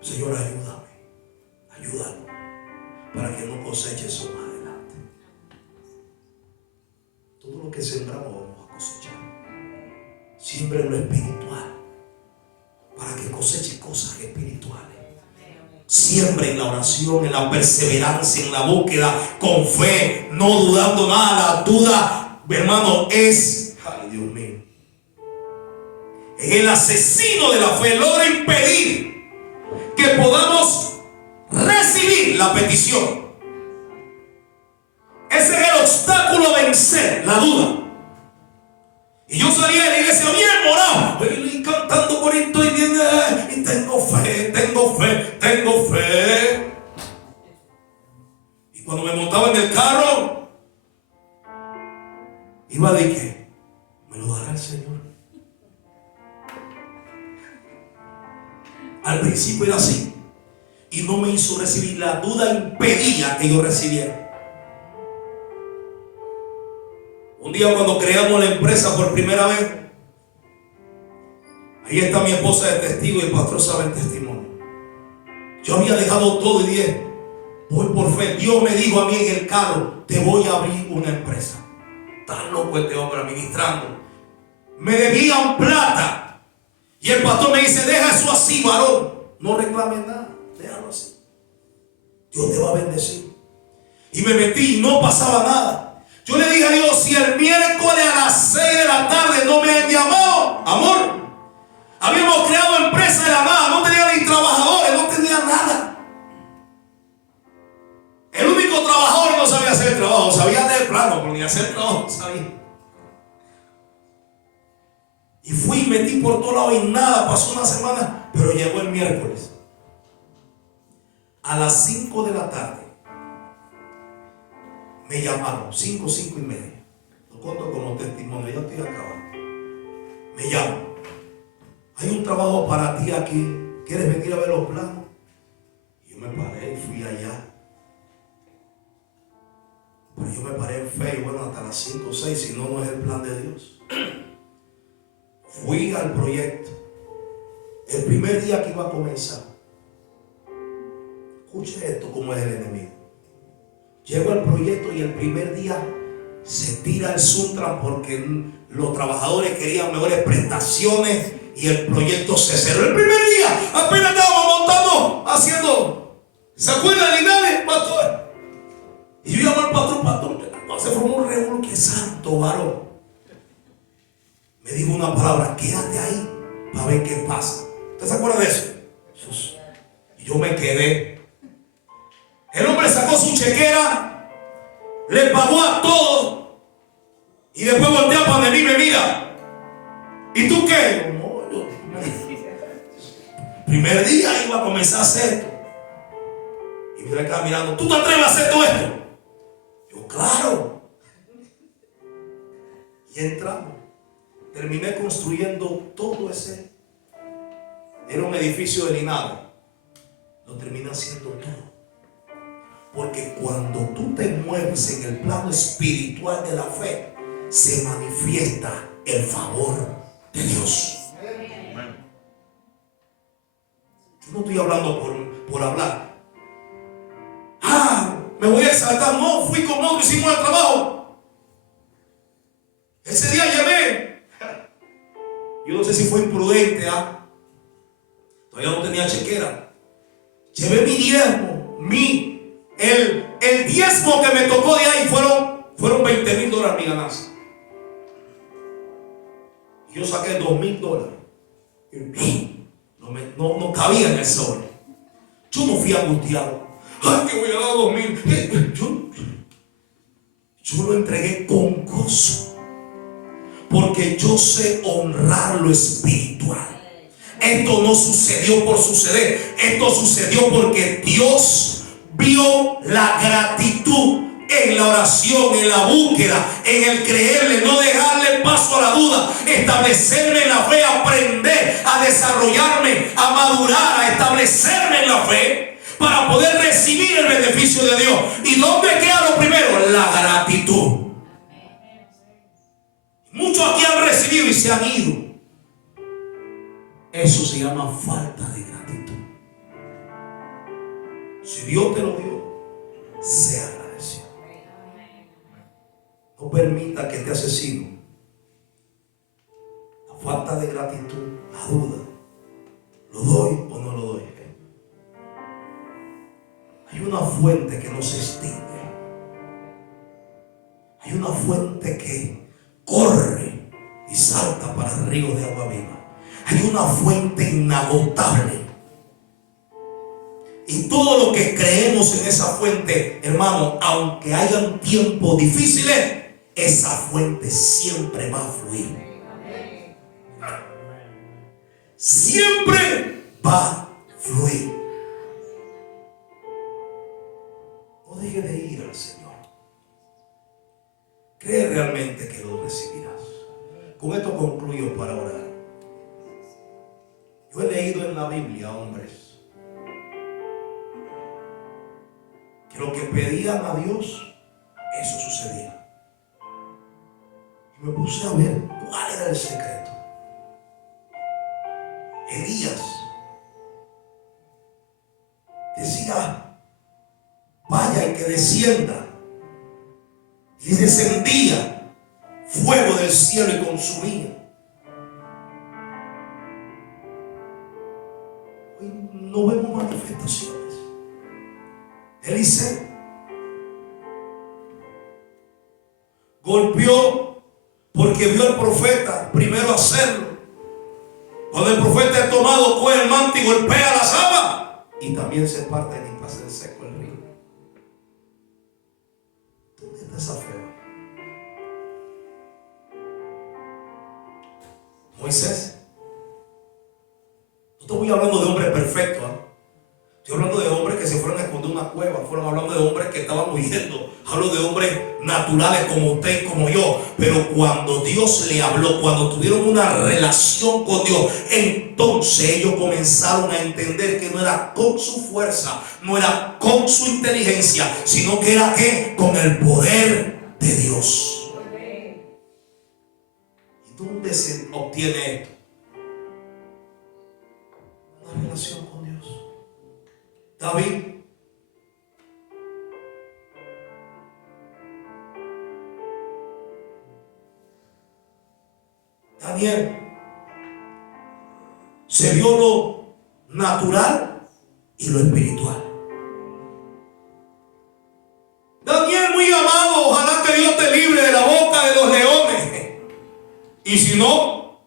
Señor, ayúdame para que no coseche eso más adelante. Todo lo que sembramos vamos a cosechar. Siempre en lo espiritual, para que coseche cosas espirituales. Siempre en la oración, en la perseverancia, en la búsqueda, con fe, no dudando nada. La duda, hermano, es, ay Dios mío, es el asesino de la fe. Logra impedir que podamos recibir la petición. Ese es el obstáculo a vencer, la duda. Y yo salí de la iglesia bien morado, y cantando por esto y bien, y tengo fe. Y cuando me montaba en el carro, iba de que me lo dará el Señor. Al principio era así, y no me hizo recibir. La duda impedía que yo recibiera. Un día cuando creamos la empresa por primera vez, ahí está mi esposa de testigo y el pastor sabe el testimonio. Yo había dejado todo y dije, voy por fe. Dios me dijo a mí en el carro, te voy a abrir una empresa. Tan loco este hombre administrando. Me debían plata. Y el pastor me dice, deja eso así, varón. No reclames nada, déjalo así. Dios te va a bendecir. Y me metí y no pasaba nada. Yo le dije a Dios, si el miércoles a las 6 de la tarde no me han llamado, amor, habíamos creado empresa de la nada, no tenía ni trabajadores, no tenía nada. El único trabajador no sabía hacer el trabajo, sabía leer plano, pero ni hacer el trabajo no sabía. Y fui y metí por todos lados y nada, pasó una semana, pero llegó el miércoles. A las 5 de la tarde. Me llamaron, 5 y media. Lo cuento como testimonio, ya estoy acabando. Me llaman. Hay un trabajo para ti aquí. ¿Quieres venir a ver los planos? Y yo me paré y fui allá. Pero yo me paré en fe y bueno, hasta las 5 o 6, si no, no es el plan de Dios. Fui al proyecto. El primer día que iba a comenzar. Escuche esto, como es el enemigo. Llego al proyecto y el primer día se tira el Suntran porque los trabajadores querían mejores prestaciones y el proyecto se cerró. El primer día apenas estábamos montando, haciendo, ¿se acuerdan de Linares, pastor? Y yo llamo al pastor, se formó un revuelo, que santo varón. Me dijo una palabra, quédate ahí para ver qué pasa. ¿Usted se acuerda de eso? Y yo me quedé. El hombre sacó su chequera, le pagó a todos y después voltea para mí y me mira. ¿Y tú qué? No, yo primer día iba a comenzar a hacer esto. Y me estaba mirando, ¿tú te atreves a hacer todo esto? Yo, claro. Y entramos. Terminé construyendo todo ese. Era un edificio de Linares. Lo terminé haciendo todo. Porque cuando tú te mueves en el plano espiritual de la fe, se manifiesta el favor de Dios. Yo no estoy hablando por hablar. Me voy a exaltar. No, fui con otro, hicimos el trabajo. Ese día llevé. Yo no sé si fue imprudente. Todavía no tenía chequera. Llevé mi diezmo, el diezmo que me tocó de ahí fueron $20,000 mi ganancia. Yo saqué $2,000. No cabía en el sol. Yo no fui angustiado. Ay, que voy a dar 2,000. Yo lo entregué con gozo. Porque yo sé honrar lo espiritual. Esto no sucedió por suceder. Esto sucedió porque Dios vio la gratitud en la oración, en la búsqueda, en el creerle, no dejarle paso a la duda, establecerme en la fe, aprender a desarrollarme, a madurar, a establecerme en la fe. para poder recibir el beneficio de Dios. ¿Y dónde queda lo primero? La gratitud. Muchos aquí han recibido y se han ido. Eso se llama falta de gratitud. Si Dios te lo dio, sea agradecido. No permita que te asesine la falta de gratitud, la duda. ¿Lo doy o no lo doy? Hay una fuente que no se extingue. Hay una fuente que corre y salta para el río de agua viva. Hay una fuente inagotable. Y todo lo que creemos en esa fuente, hermano, aunque hayan tiempos difíciles, esa fuente siempre va a fluir. Siempre va a fluir. No deje de ir al Señor. Cree realmente que lo recibirás. Con esto concluyo para orar. Yo he leído en la Biblia, hombres, que lo que pedían a Dios, eso sucedía. Y me puse a ver cuál era el secreto. Elías decía: vaya y que descienda. Y descendía fuego del cielo y consumía. Hoy no vemos manifestaciones. Eliseo golpeó porque vio al profeta primero hacerlo. Cuando el profeta es tomado, coge el manto y golpea las aguas, y también se parte y pasa en seco el río. ¿Dónde está esa fe? Moisés. No estoy hablando de hombres perfectos, ¿eh? Estoy hablando de hombres que se fueron a esconder en una cueva. Fueron hablando de hombres que estaban huyendo. Hablo de hombres naturales como usted y como yo. Pero cuando Dios le habló, cuando tuvieron una relación con Dios, entonces ellos comenzaron a entender que no era con su fuerza, no era con su inteligencia, sino que era ¿qué? Con el poder de Dios. ¿Y dónde se obtiene esto? Una relación con Dios. David, Daniel, se vio lo natural y lo espiritual. Daniel, muy amado, ojalá que Dios te libre de la boca de los leones. Y si no,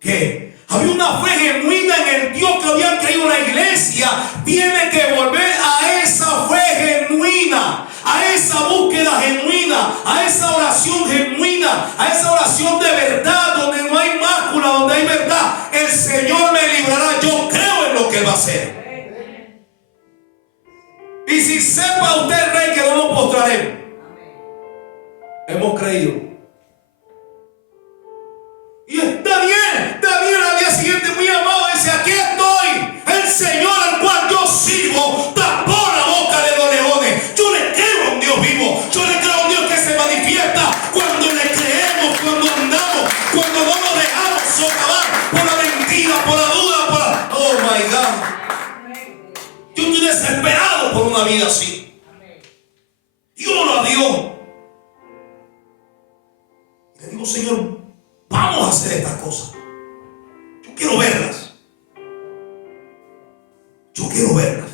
¿qué? Había una fe genuina en el Dios que habían creído en la iglesia. Tiene que volver a esa fe genuina, a esa búsqueda genuina, a esa oración genuina, a esa oración de verdad, donde no hay mácula, donde hay verdad. El Señor me librará. Yo creo en lo que Él va a hacer. Y si sepa usted, rey, que no nos postraremos. Hemos creído. Y Daniel al día siguiente, muy amado, dice: aquí estoy, el Señor al cual yo sirvo tapó la boca de los leones. Yo le creo a un Dios vivo. Yo le creo a un Dios que se manifiesta cuando le creemos, cuando andamos, cuando no nos dejamos socavar por la mentira, por la duda, por la... Oh my God. Yo estoy desesperado por una vida así. Y oro a Dios. Y le digo: Señor, vamos a hacer estas cosas. Yo quiero verlas. Yo quiero verlas.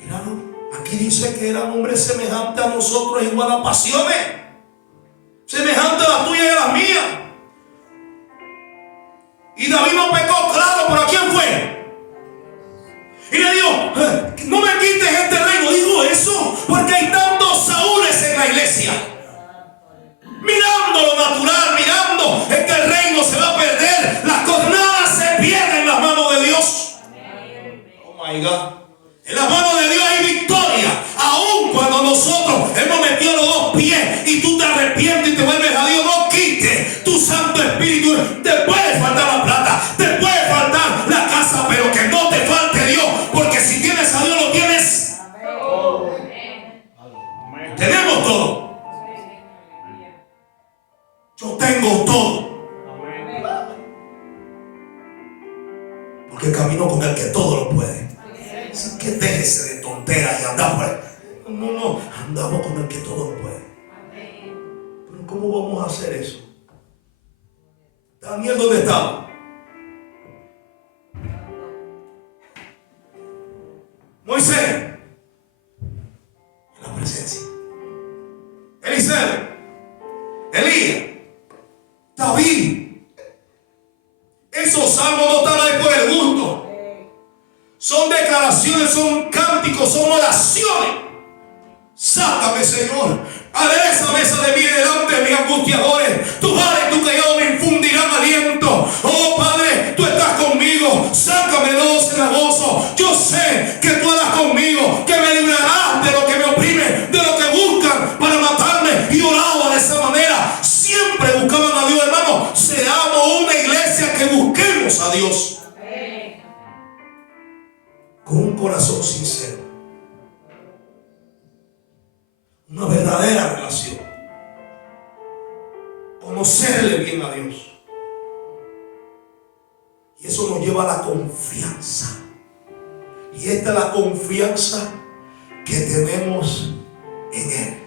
Míralo. Aquí dice que eran hombres semejantes a nosotros, igual a pasiones. Semejantes a las tuyas y a las mías. Y David no pecó, claro, pero ¿a quién fue? Y le dijo: no me quites este reino. Dijo eso porque hay tantos Saúles en la iglesia. Mirando lo natural, mirando es que el reino se va a perder, las cosas, nada se pierde en las manos de Dios. Oh my God. En las manos de Dios hay victoria. Aun cuando nosotros hemos metido los dos pies y tú te arrepientes y te vuelves a Dios, no quites tu Santo Espíritu. Te puede faltar la plata, te puede faltar la casa, pero que no te falte Dios, porque todo. Yo tengo todo. Porque camino con el que todo lo puede. Así que déjese de tonteras y andar por ahí. No, andamos con el que todo lo puede. Pero ¿cómo vamos a hacer eso? Daniel, ¿dónde estaba? Moisés, en la presencia. Eliseo, Elías, David. Esos salmos no están ahí por el gusto. Son declaraciones, son cánticos, son oraciones. Sácame, Señor. Adereza mesa de mí delante de mis angustiadores. Tu vara y tu callado me infundirán aliento. Oh Padre, tú estás conmigo. Sácame de los cenagosos. Yo sé que tú estás conmigo, que me librarás de lo que me oprime, de lo que buscan para matarme. Y oraba de esa manera. Siempre buscaban a Dios, hermano. Seamos una iglesia que busquemos a Dios con un corazón sincero. Una verdadera relación. Conocerle bien a Dios. Y eso nos lleva a la confianza. Y esta es la confianza que tenemos en Él.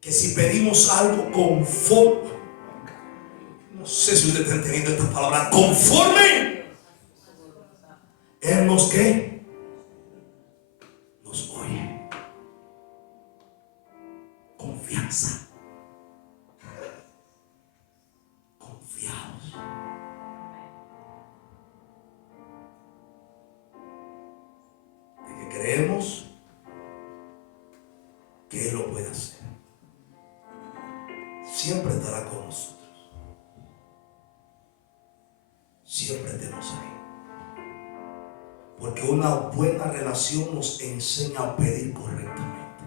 Que si pedimos algo conforme, no sé si usted está entendiendo esta palabra, conforme, Él nos ¿qué? Nos oye. Confianza. Confiados. De que creemos que Él lo puede hacer. Siempre estará con nosotros. Siempre estemos ahí. Porque una buena relación nos enseña a pedir correctamente.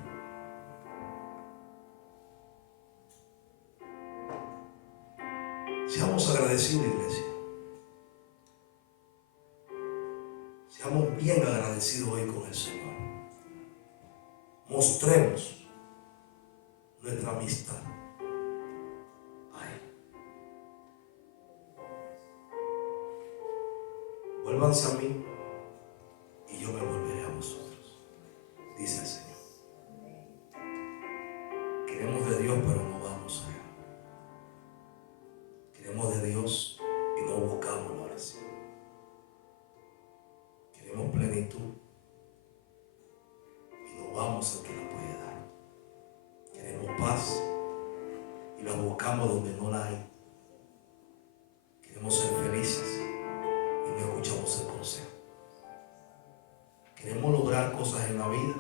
Seamos agradecidos, iglesia. Seamos bien agradecidos hoy con el Señor. Mostremos nuestra amistad. Vuélvanse a mí y yo me volveré a vosotros, dice el Señor. Queremos de Dios, pero no vamos a Él. Queremos de Dios y no buscamos la oración. Queremos plenitud y no vamos al que la puede dar. Queremos paz y la buscamos donde no la hay. Queremos ser felices y no escuchamos el consejo. Queremos lograr cosas en la vida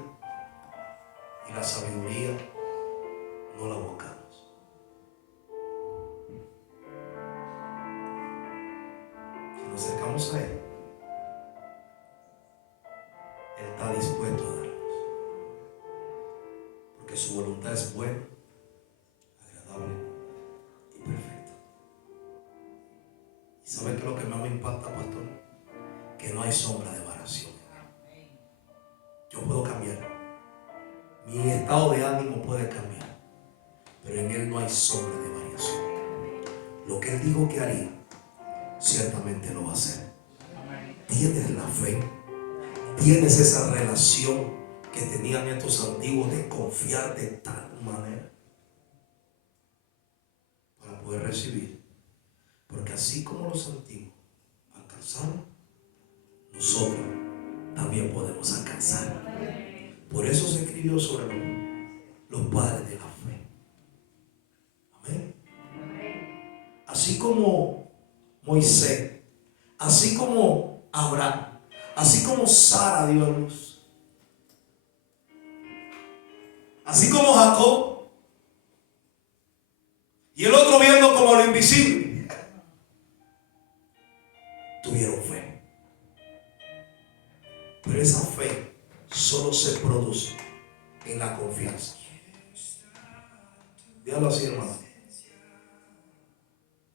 y la sabiduría no la buscamos. Si nos acercamos a Él, Él está dispuesto a darnos. Porque su voluntad es buena, agradable y perfecta. ¿Y sabe qué es lo que más me impacta, pastor? Que no hay sombra de variación. Yo puedo cambiar. Mi estado de ánimo puede cambiar. Pero en Él no hay sombra de variación. Lo que Él dijo que haría, ciertamente lo va a hacer. Tienes la fe. Tienes esa relación que tenían estos antiguos de confiar de tal manera para poder recibir. Porque así como los antiguos alcanzaron, nosotros también podemos alcanzar. Por eso se escribió sobre los padres de la fe. Amén. Así como Moisés, así como Abraham, así como Sara dio a luz, así como Jacob, y el otro viendo como lo invisible, tuvieron fe. Pero esa fe solo se produce en la confianza. Dígalo así, hermano.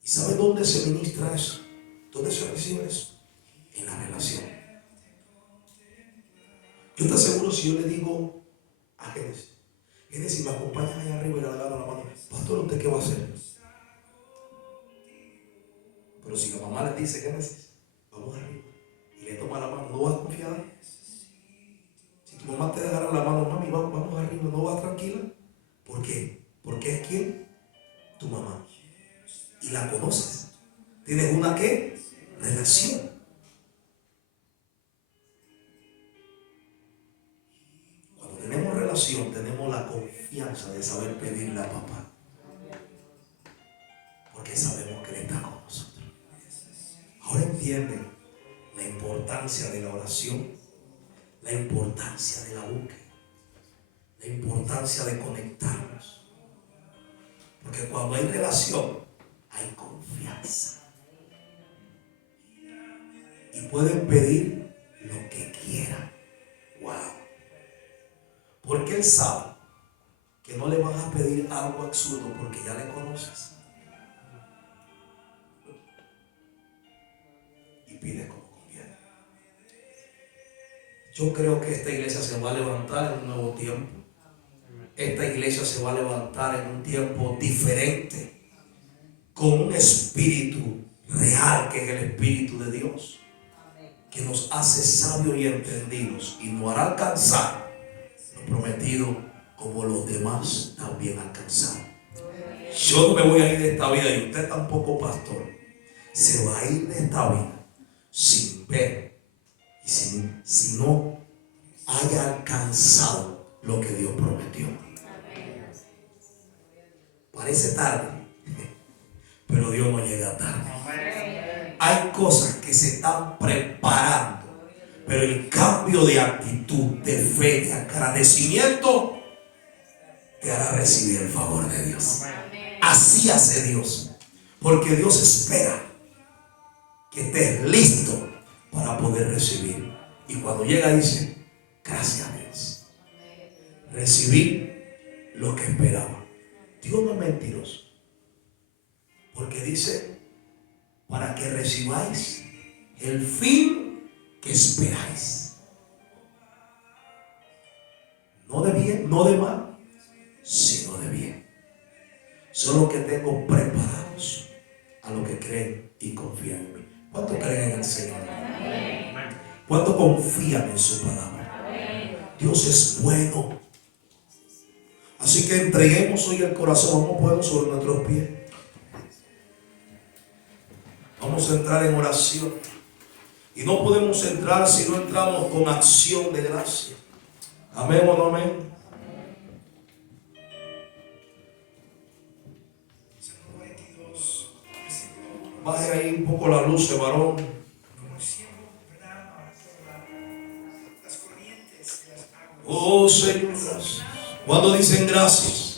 ¿Y sabe dónde se ministra eso? ¿Dónde se recibe eso? En la relación. Yo te aseguro, si yo le digo a Génesis. Génesis, me acompañan allá arriba y le agarran la mano. Pastor, ¿usted qué va a hacer? Pero si la mamá le dice, Génesis, vamos arriba, y le toma la mano, ¿no vas confiada? Si tu mamá te agarra la mano, mami, vamos arriba, ¿no vas tranquila? ¿Por qué? Porque es quién? Tu mamá. Y la conoces. Tienes una ¿qué? Relación. Cuando tenemos relación, tenemos la confianza de saber pedirle a papá. Porque sabemos que Él está con nosotros. Ahora entienden la importancia de la oración, la importancia de la búsqueda, la importancia de conectarnos. Porque cuando hay relación, hay confianza. Y pueden pedir lo que quieran. Wow. Porque Él sabe que no le vas a pedir algo absurdo porque ya le conoces. Y pide como conviene. Yo creo que esta iglesia se va a levantar en un nuevo tiempo. Esta iglesia se va a levantar en un tiempo diferente, con un espíritu real que es el Espíritu de Dios, que nos hace sabios y entendidos y nos hará alcanzar lo prometido como los demás también alcanzaron. Yo no me voy a ir de esta vida y usted tampoco, pastor, se va a ir de esta vida sin ver y si no haya alcanzado lo que Dios prometió. Parece tarde, pero Dios no llega tarde. Hay cosas que se están preparando, pero el cambio de actitud, de fe, de agradecimiento te hará recibir el favor de Dios. Así hace Dios, porque Dios espera que estés listo para poder recibir. Y cuando llega dice, gracias a Dios, recibí lo que esperaba. Dios no es mentiroso, porque dice, para que recibáis el fin que esperáis. No de bien, no de mal, sino de bien. Son los que tengo preparados a los que creen y confían en mí. ¿Cuántos creen en el Señor? ¿Cuántos confían en su palabra? Dios es bueno. Así que entreguemos hoy el corazón. Vamos a ponernos sobre nuestros pies. Vamos a entrar en oración. Y no podemos entrar si no entramos con acción de gracia. Amén o no amén. Baje ahí un poco la luz, varón. Oh Señor, cuando dicen gracias,